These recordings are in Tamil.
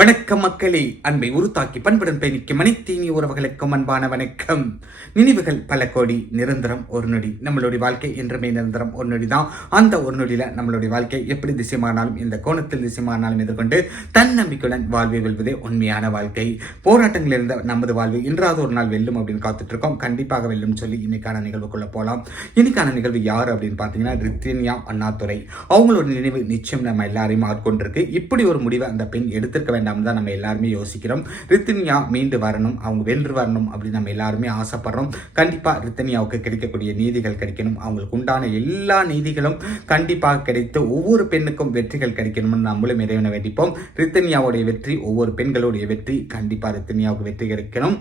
வணக்கம் மக்களே. அன்பை உருத்தாக்கி பண்புடன் பயணிக்க மணித்தீனி உறவுகளுக்கும் அன்பான வணக்கம். நினைவுகள் பல கோடி நிரந்தரம் ஒரு நொடி. நம்மளுடைய வாழ்க்கை என்றுமே நிரந்தரம் ஒரு நொடி தான் அந்த ஒரு நொடியில நம்மளுடைய வாழ்க்கை எப்படி திசைமானாலும் இந்த கோணத்தில் திசைமானாலும் எதிர்கொண்டு தன்னம்பிக்கையுடன் வாழ்வை வெல்வதே உண்மையான வாழ்க்கை. போராட்டங்கள் இருந்த நமது வாழ்வு இன்றாவது ஒரு நாள் வெல்லும் அப்படின்னு காத்துட்டு இருக்கோம் கண்டிப்பாக வெல்லும் சொல்லி இன்னைக்கான நிகழ்வுக்குள்ள போகலாம் இன்னைக்கான நிகழ்வு யார் அப்படின்னு பார்த்தீங்கன்னா ரித்தின்யா அண்ணாதுரை. அவங்களோட நினைவு நிச்சயம் நம்ம எல்லாரையும் ஆட்கொண்டிருக்கு. இப்படி ஒரு முடிவை அந்த பெண் எடுத்திருக்க வேண்டும். தான் நம்ம எல்லாருமே யோசிக்கிறோம். ரித்தினியா மீண்டு வரணும் அவங்க வென்று வரணும் அப்படின்னு நம்ம எல்லாருமே ஆசைப்படுறோம். கண்டிப்பாக ரித்தினியாவுக்கு கிடைக்கக்கூடிய நீதிகள் கிடைக்கணும். அவங்களுக்கு உண்டான எல்லா நீதிகளும் கண்டிப்பாக கிடைத்து ஒவ்வொரு பெண்ணுக்கும் வெற்றிகள் கிடைக்கணும்னு நம்மளும் இறைவனை வேண்டிப்போம். ரித்தனியாவுடைய வெற்றி ஒவ்வொரு பெண்களுடைய வெற்றி கண்டிப்பாக ரித்தனியாவுக்கு வெற்றி கிடைக்கணும்.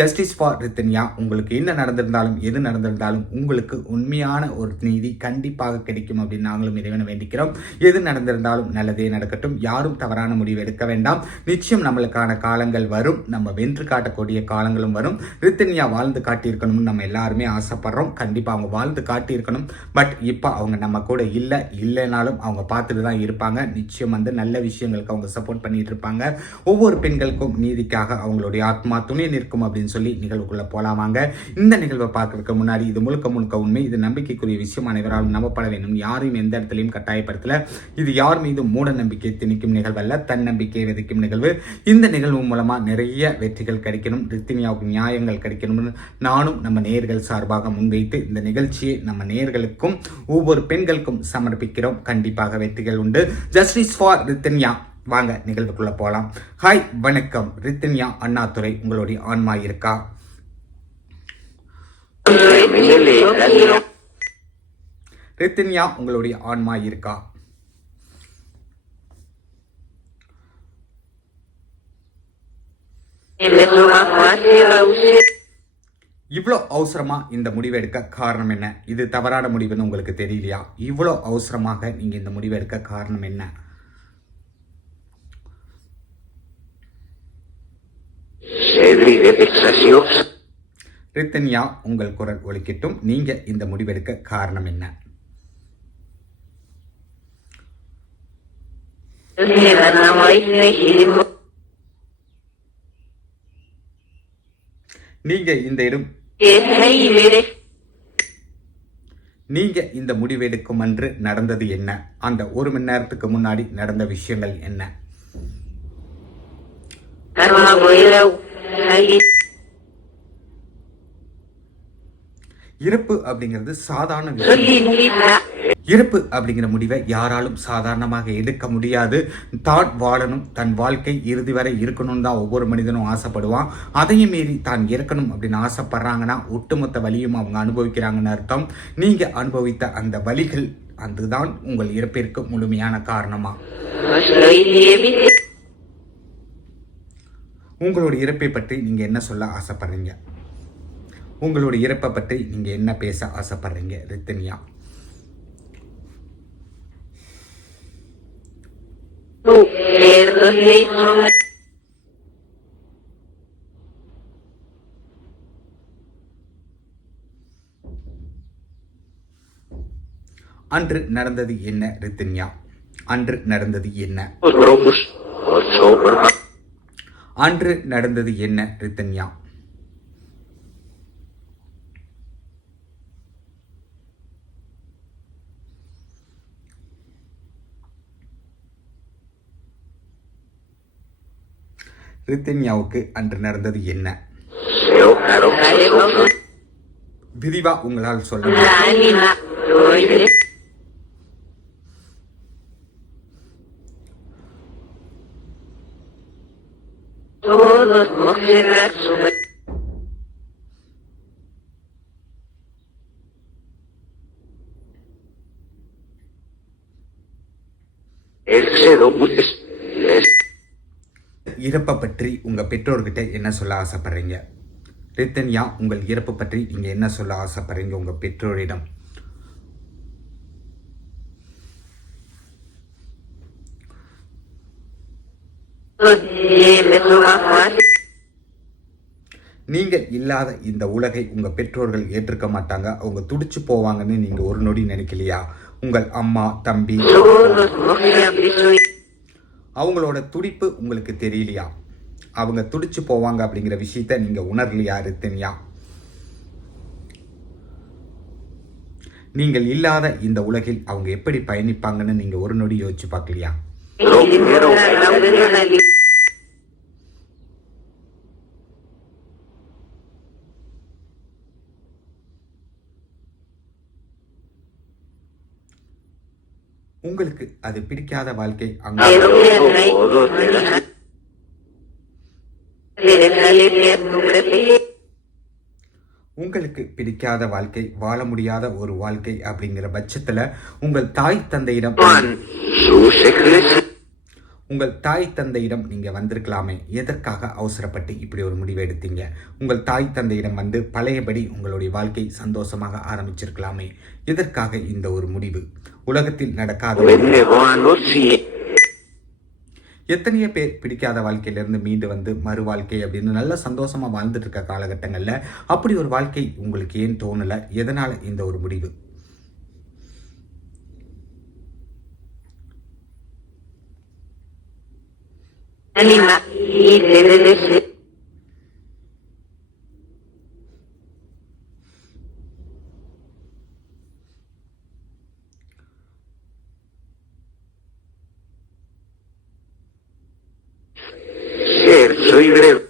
ஜஸ்டிஸ் ஃபார் ரித்தன்யா உங்களுக்கு என்ன நடந்திருந்தாலும் எது நடந்திருந்தாலும் உங்களுக்கு உண்மையான ஒரு நீதி கண்டிப்பாக கிடைக்கும் அப்படின்னு நாங்களும் இறைவனை வேண்டிக்கிறோம். எது நடந்திருந்தாலும் நல்லதே நடக்கட்டும். யாரும் தவறான முடிவு எடுக்க வேண்டாம். நிச்சயம் நம்மளுக்கான காலங்கள் வரும். நம்ம வென்று காட்டக்கூடிய காலங்களும் வரும். ரித்தன்யா வாழ்ந்து காட்டியிருக்கணும்னு நம்ம எல்லாருமே ஆசைப்படுறோம். கண்டிப்பாக அவங்க வாழ்ந்து காட்டியிருக்கணும். பட் இப்போ அவங்க நம்ம கூட இல்லை. இல்லைனாலும் அவங்க பார்த்துட்டு தான் இருப்பாங்க. நிச்சயம் வந்து நல்ல விஷயங்களுக்கு அவங்க சப்போர்ட் பண்ணிட்டு இருப்பாங்க. ஒவ்வொரு பெண்களுக்கும் நீதிக்காக அவங்களுடைய ஆத்மா துணை நிற்கும் அப்படின்னு சொல்லி நிகழ்வுக்குள்ள போலாமாங்க இந்த நிகழ்வை பார்க்கறதுக்கு முன்னாடி இது முழுக்க முழுக்க உண்மை. இது நம்பிக்கைக்குரிய விஷயம். அனைவராலும் நம்பப்பட வேண்டும். யாரையும் எந்த இடத்துலையும் கட்டாயப்படுத்தல. இது யார் மீது மூட நம்பிக்கை திணிக்கும் நிகழ்வல்ல. தன்னம்பிக்கை விதைக்கும் நிகழ்வு. இந்த நிகழ்வு மூலமா நிறைய வெற்றிகள் கிடைக்கணும் ரித்தினியாவுக்கு நியாயங்கள் கிடைக்கணும்னு நானும் நம்ம நேர்கள் சார்பாக முன்வைத்து இந்த நிகழ்ச்சியை நம்ம நேர்களுக்கும் ஒவ்வொரு பெண்களுக்கும் சமர்ப்பிக்கிறோம். கண்டிப்பாக வெற்றிகள் உண்டு. ஜஸ்டிஸ் ஃபார் ரித்தினியா வாங்க நிகழ்வுக்குள்ள போகலாம் ஹாய் வணக்கம். ரித்தினியா அண்ணாதுரை உங்களுடைய ஆன்மா இருக்கா? ரித்தினியா உங்களுடைய ஆன்மா இருக்கா? இவ்வளோ அவசரமா இந்த முடிவை எடுக்க காரணம் என்ன? இது தவறான முடிவுன்னு உங்களுக்கு தெரியலையா? இவ்வளோ அவசரமாக நீங்கள் இந்த முடிவை எடுக்க காரணம் என்ன? ரித்தன்யா உங்கள் குரல் ஒழிக்கட்டும் நீங்க இந்த முடிவெடுக்க காரணம் என்ன? நீங்க இந்த இடம் நீங்க இந்த முடிவெடுக்கும் அன்று நடந்தது என்ன? அந்த ஒரு மணி நேரத்துக்கு முன்னாடி நடந்த விஷயங்கள் என்ன? இறப்பு அப்படிங்கிறது சாதாரண விஷயம். இறப்பு அப்படிங்கிற முடிவை யாராலும் சாதாரணமாக எடுக்க முடியாது. தான் வாழணும் தன் வாழ்க்கை இறுதி வரை இருக்கணும்னு தான் ஒவ்வொரு மனிதனும் ஆசைப்படுவான். அதையும் மீறி தான் இருக்கணும் அப்படின்னு ஆசைப்படுறாங்கன்னா ஒட்டுமொத்த வலியும் அவங்க அனுபவிக்கிறாங்கன்னு அர்த்தம். நீங்க அனுபவித்த அந்த வழிகள் அதுதான் உங்கள் இறப்பிற்கு முழுமையான காரணமா? உங்களுடைய இறப்பை பற்றி நீங்க என்ன சொல்ல ஆசைப்படுறீங்க? உங்களுடைய இறப்பை பற்றி நீங்க என்ன பேச ஆசைப்படுறீங்க ரித்தனியா? அன்று நடந்தது என்ன ரித்தன்யா? அன்று நடந்தது என்ன? அன்று நடந்தது என்ன ரித்தன்யா? ரித்தன்யாவுக்கு அன்று நடந்தது என்ன விரிவா உங்களால் சொல்ல முடியும். இறப்பை பற்றி உங்கள் பெற்றோர்கிட்ட என்ன சொல்ல ஆசைப்பட்றீங்க? ரித்தன்யா உங்கள் இறப்பை பற்றி நீங்கள் என்ன சொல்ல ஆசைப்பட்றீங்க உங்கள் பெற்றோரிடம்? நீங்கள் இல்லாத இந்த உலகை உங்கள் பெற்றோர்கள் ஏற்றுக்க மாட்டாங்க. அவங்க துடிச்சு போவாங்கன்னு நீங்கள் ஒரு நொடி நினைக்கலையா? உங்கள் அம்மா தம்பி அவங்களோட துடிப்பு உங்களுக்கு தெரியலையா? அவங்க துடிச்சு போவாங்க அப்படிங்கிற விஷயத்த நீங்க உணரலையா ரித்தனியா? நீங்கள் இல்லாத இந்த உலகில் அவங்க எப்படி பயணிப்பாங்கன்னு நீங்க ஒரு நொடி யோசிச்சு பார்க்கலையா? உங்களுக்கு அது பிடிக்காத வாழ்க்கை உங்களுக்கு பிடிக்காத வாழ்க்கை வாழ முடியாத ஒரு வாழ்க்கை அப்படிங்கிற பட்சத்துல உங்கள் தாய் தந்தையிடம் உங்கள் தாய் தந்தையிடம் நீங்க வந்திருக்கலாமே. எதற்காக அவசரப்பட்டு இப்படி ஒரு முடிவு எடுத்தீங்க? உங்கள் தாய் தந்தையிடம் வந்து பழையபடி உங்களுடைய வாழ்க்கை சந்தோஷமாக ஆரம்பிச்சிருக்கலாமே. எதற்காக இந்த ஒரு முடிவு? உலகத்தில் நடக்காத ஒரு- எத்தனையோ பேர் பிடிக்காத வாழ்க்கையிலிருந்து மீண்டு வந்து மறு வாழ்க்கை அப்படின்னு நல்ல சந்தோஷமா வாழ்ந்துட்டு இருக்க காலகட்டங்கள்ல அப்படி ஒரு வாழ்க்கை உங்களுக்கு ஏன் தோணல? எதனால இந்த ஒரு முடிவு? Lima y debe Ser, soy breve.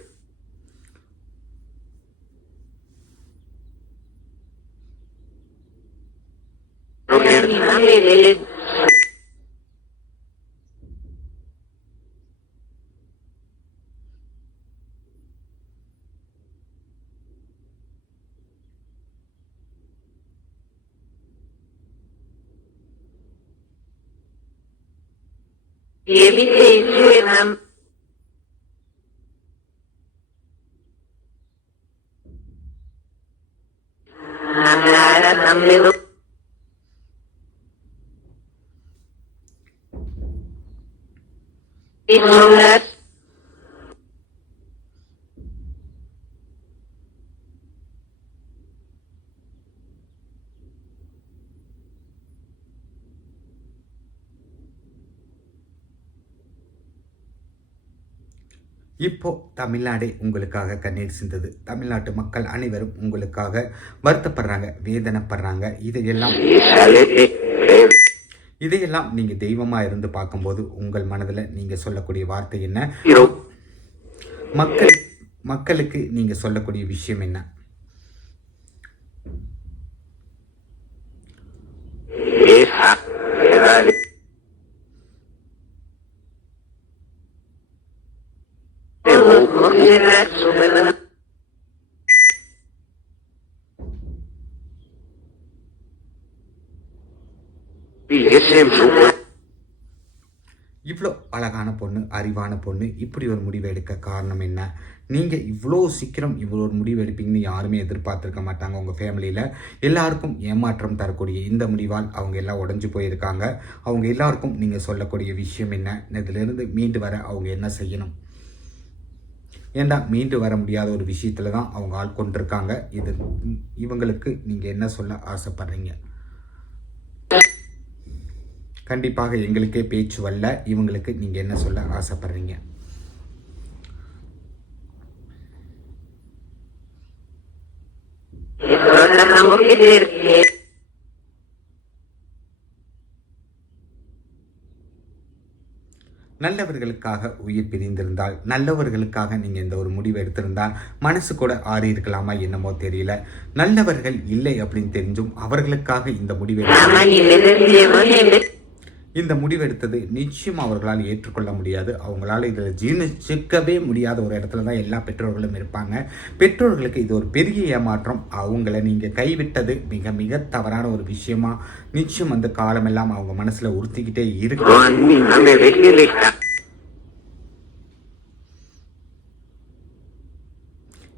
Evidentemente, Nada, நம்மளும் சொல்ல இப்போ தமிழ்நாடே உங்களுக்காக கண்ணீர் சிந்தது. தமிழ்நாட்டு மக்கள் அனைவரும் உங்களுக்காக வருத்தப்படுறாங்க வேதனைப்படுறாங்க. இதையெல்லாம் இதையெல்லாம் நீங்க தெய்வமா இருந்து பார்க்கும்போது உங்கள் மனதுல நீங்க சொல்லக்கூடிய வார்த்தை என்ன? மக்கள் மக்களுக்கு நீங்க சொல்லக்கூடிய விஷயம் என்ன? இவ்வளோ அழகான பொண்ணு அறிவான பொண்ணு இப்படி ஒரு முடிவு எடுக்க காரணம் என்ன? நீங்கள் இவ்வளோ சீக்கிரம் இவ்வளோ ஒரு முடிவு எடுப்பீங்கன்னு யாருமே எதிர்பார்த்துருக்க மாட்டாங்க உங்கள் ஃபேமிலியில். எல்லாருக்கும் ஏமாற்றம் தரக்கூடிய இந்த முடிவால் அவங்க எல்லாம் உடஞ்சி போயிருக்காங்க. அவங்க எல்லாருக்கும் நீங்கள் சொல்லக்கூடிய விஷயம் என்ன? இதிலிருந்து மீண்டு வர அவங்க என்ன செய்யணும்? ஏண்டா மீண்டு வர முடியாத ஒரு விஷயத்தில் தான் அவங்க ஆள் கொண்டிருக்காங்க? இது இவங்களுக்கு நீங்கள் என்ன சொல்ல ஆசைப்பட்றீங்க? கண்டிப்பாக எங்களுக்கே பேச்சு வரல. இவங்களுக்கு நீங்கள் என்ன சொல்ல ஆசைப்படுறீங்க? நல்லவர்களுக்காக உயிர் பிரிந்திருந்தால் நல்லவர்களுக்காக நீங்கள் இந்த ஒரு முடிவு எடுத்திருந்தால் மனசு கூட ஆறி இருக்கலாமா என்னமோ தெரியல. நல்லவர்கள் இல்லை அப்படின்னு தெரிஞ்சும் அவர்களுக்காக இந்த முடிவை இந்த முடிவெடுத்தது நிச்சயம் அவர்களால் ஏற்றுக்கொள்ள முடியாது. அவங்களால இதில் ஜீர்ணிச்சிக்கவே முடியாத ஒரு இடத்துல தான் எல்லா பெற்றோர்களும் இருப்பாங்க. பெற்றோர்களுக்கு இது ஒரு பெரிய ஏமாற்றம். அவங்கள நீங்கள் கைவிட்டது மிக மிக தவறான ஒரு விஷயமா நிச்சயம் அந்த காலமெல்லாம் அவங்க மனசில் உறுத்திக்கிட்டே இருக்கு.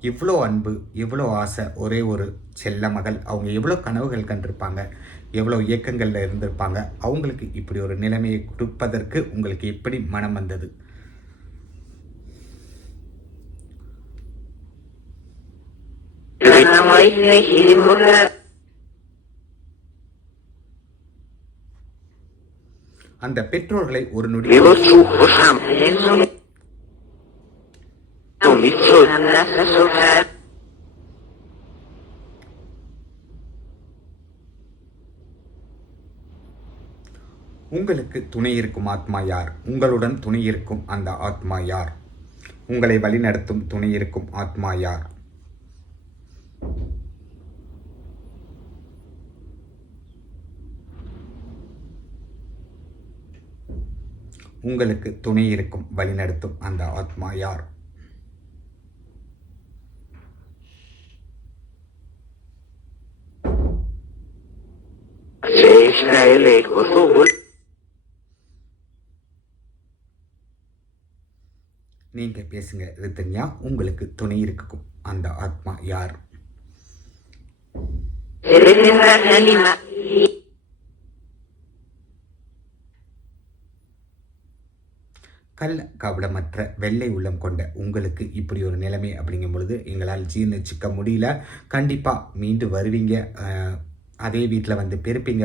இவ்வளோ அன்பு இவ்வளோ ஆசை ஒரே ஒரு செல்ல மகள். அவங்க எவ்வளோ கனவுகள் கண்டிருப்பாங்க. எவ்வளோ இயக்கங்களில் இருந்திருப்பாங்க. அவங்களுக்கு இப்படி ஒரு நிலைமையை கொடுப்பதற்கு உங்களுக்கு எப்படி மனம் வந்தது? அந்த பெற்றோர்களை ஒரு நொடி உங்களுக்கு துணை இருக்கும் ஆத்மா யார்? உங்களுடன் துணை இருக்கும் அந்த ஆத்மா யார்? உங்களை வழிநடத்தும் துணை இருக்கும் ஆத்மா யார்? உங்களுக்கு துணை இருக்கும் வழிநடத்தும் அந்த ஆத்மா யார்? Israele நீங்க பேசுங்க ரித்தன்யா. உங்களுக்கு துணை இருக்கும். அந்த ஆத்மா யார்? கல் கவலமற்ற வெள்ளை உள்ளம் கொண்ட உங்களுக்கு இப்படி ஒரு நிலைமை அப்படிங்கும் பொழுது எங்களால் ஜீர்ணிச்சிக்க முடியல. கண்டிப்பா மீண்டு வருவீங்க. அஹ், அதே வீட்டில் வந்து பெருப்பீங்க.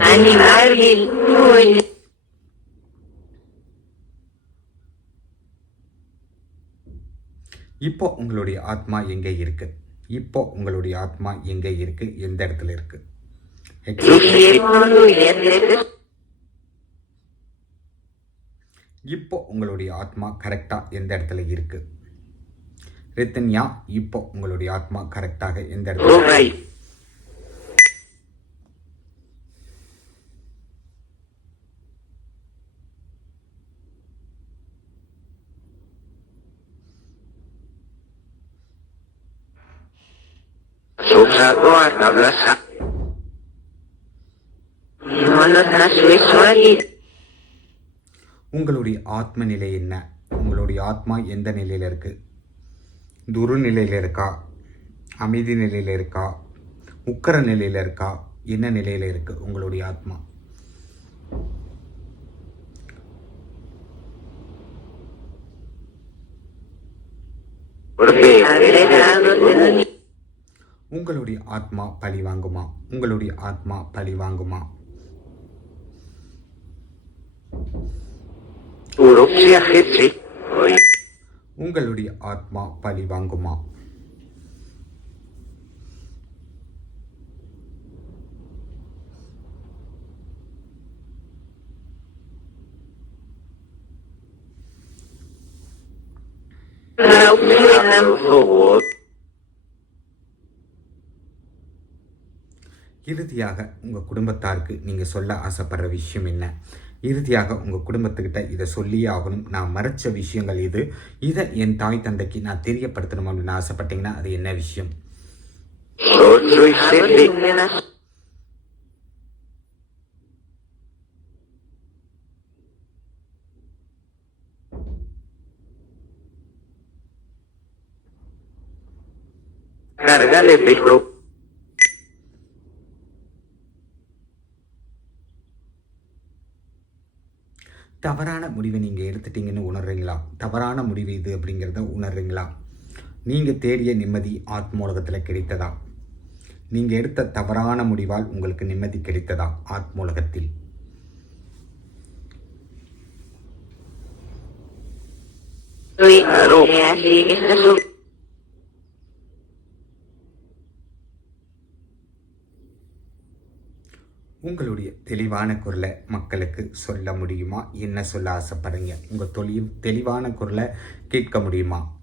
இப்போ உங்களுடைய ஆத்மா எங்கே இருக்கு? இப்போ உங்களுடைய ஆத்மா எங்கே இருக்கு? எந்த இடத்துல இருக்கு? இப்போ உங்களுடைய ஆத்மா கரெக்டா எந்த இடத்துல இருக்கு? ரித்தன்யா இப்போ உங்களுடைய ஆத்மா கரெக்டாக எந்த இடத்துல உங்களுடைய ஆத்ம நிலை என்ன? உங்களுடைய ஆத்மா எந்த நிலையில் இருக்கு? துரு நிலையில் இருக்கா? அமைதி நிலையில் இருக்கா? உக்கர நிலையில் இருக்கா? என்ன நிலையில் இருக்கு உங்களுடைய ஆத்மா? ஒரு உங்களுடைய ஆத்மா பழி வாங்குமா? உங்களுடைய ஆத்மா பழி வாங்குமா? உங்களுடைய ஆத்மா பழி வாங்குமா? இறுதியாக உங்கள் குடும்பத்தாருக்கு நீங்கள் சொல்ல ஆசைப்படுற விஷயம் என்ன? இறுதியாக உங்கள் குடும்பத்துக்கிட்ட இதை சொல்லியே ஆகணும். நான் மறைச்ச விஷயங்கள் இது. இதை என் தாய் தந்தைக்கு நான் தெரியப்படுத்தணும் அப்படின்னு ஆசைப்பட்டீங்கன்னா அது என்ன விஷயம்? Cargale தவறான முடிவை நீங்கள் எடுத்துட்டீங்கன்னு உணர்றீங்களா? தவறான முடிவு இது அப்படிங்கிறத உணர்றீங்களா? நீங்கள் தேடிய நிம்மதி ஆத்மூலகத்தில் கிடைத்ததா? நீங்கள் எடுத்த தவறான முடிவால் உங்களுக்கு நிம்மதி கிடைத்ததா ஆத்மூலகத்தில்? Aro. உங்களுடைய தெளிவான குரலை மக்களுக்கு சொல்ல முடியுமா? என்ன சொல்ல ஆசைப்படுறீங்க? உங்கள் தொழில் தெளிவான குரலை கேட்க முடியுமா?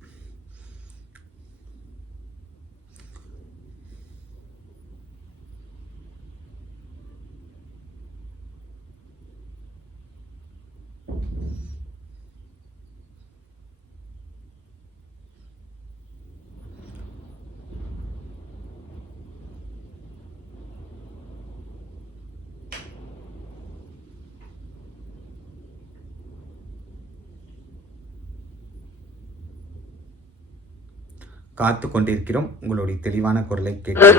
காத்து கொண்டிருக்கிறோம் உங்களுடைய தெளிவான குரலை கேட்க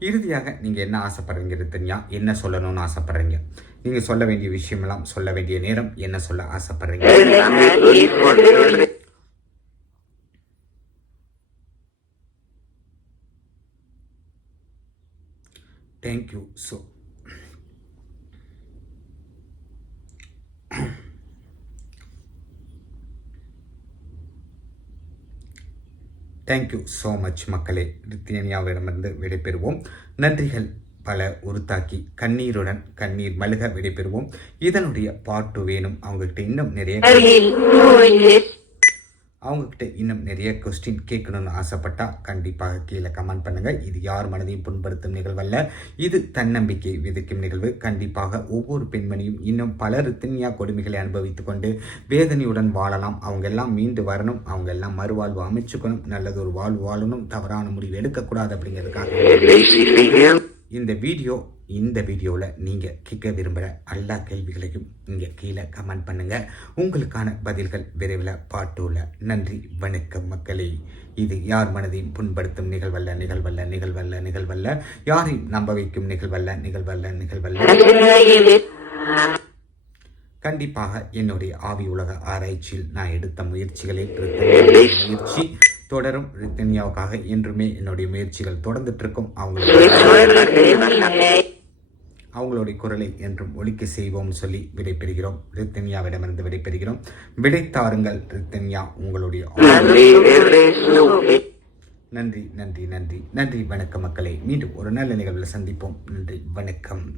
இறுதியாக நீங்கள் என்ன ஆசைப்படுறீங்க ரித்தன்யா? என்ன சொல்லணும்னு ஆசைப்படுறீங்க? நீங்கள் சொல்ல வேண்டிய விஷயமெல்லாம் சொல்ல வேண்டிய நேரம். என்ன சொல்ல ஆசைப்படுறீங்க? Thank you so thank you so much மக்களே. ரித்தியனியாவிடமிருந்து விடைபெறுவோம். நன்றிகள் பல உருத்தாக்கி கண்ணீருடன் கண்ணீர் மல்க விடைபெறுவோம். இதனுடைய பாட்டு வேணும். அவங்ககிட்ட இன்னும் நிறைய அவங்கக்கிட்ட இன்னும் நிறைய கொஸ்டின் கேட்கணும்னு ஆசைப்பட்டா கண்டிப்பாக கீழே கமெண்ட் பண்ணுங்க. இது யார் மனதையும் புண்படுத்தும் நிகழ்வல்ல இது தன்னம்பிக்கை விதைக்கும் நிகழ்வு. கண்டிப்பாக ஒவ்வொரு பெண்மணியும் இன்னும் பல திண்ணியா கொடுமைகளை அனுபவித்துக் கொண்டு வேதனையுடன் வாழலாம். அவங்க எல்லாம் மீண்டு வரணும். அவங்க எல்லாம் மறுவாழ்வு அமைச்சுக்கணும். நல்லது ஒரு வாழ்வு வாழணும். தவறான முடிவு எடுக்கக்கூடாது அப்படிங்கிறதுக்காக. இந்த வீடியோ இந்த வீடியோவில் நீங்கள் கேட்க விரும்புகிற எல்லா கேள்விகளையும் இங்கே கீழே கமெண்ட் பண்ணுங்கள் உங்களுக்கான பதில்கள் விரைவில் பாட்டுள்ள நன்றி வணக்கம் மக்களே. இது யார் மனதையும் புண்படுத்தும் நிகழ்வல்ல நிகழ்வல்ல நிகழ்வல்ல நிகழ்வல்ல. யாரையும் நம்ப வைக்கும் நிகழ்வல்ல நிகழ்வல்ல நிகழ்வல்ல. கண்டிப்பாக என்னுடைய ஆவி உலக ஆராய்ச்சியில் நான் எடுத்த முயற்சிகளில் ரித்தனியா முயற்சி. தொடரும். ரித்தன்யாவுக்காக என்றுமே என்னுடைய முயற்சிகள் தொடர்ந்துட்டு இருக்கும் அவங்களுடைய அவங்களுடைய குரலை என்றும் ஒழிக்க செய்வோம் சொல்லி விடைபெறுகிறோம். ரித்தன்யாவிடமிருந்து விடைபெறுகிறோம். விடைத்தாருங்கள் ரித்தன்யா உங்களுடைய நன்றி நன்றி நன்றி. நன்றி வணக்கம் மக்களை. மீண்டும் ஒரு நல்ல நிகழ்வில் சந்திப்போம். நன்றி வணக்கம்.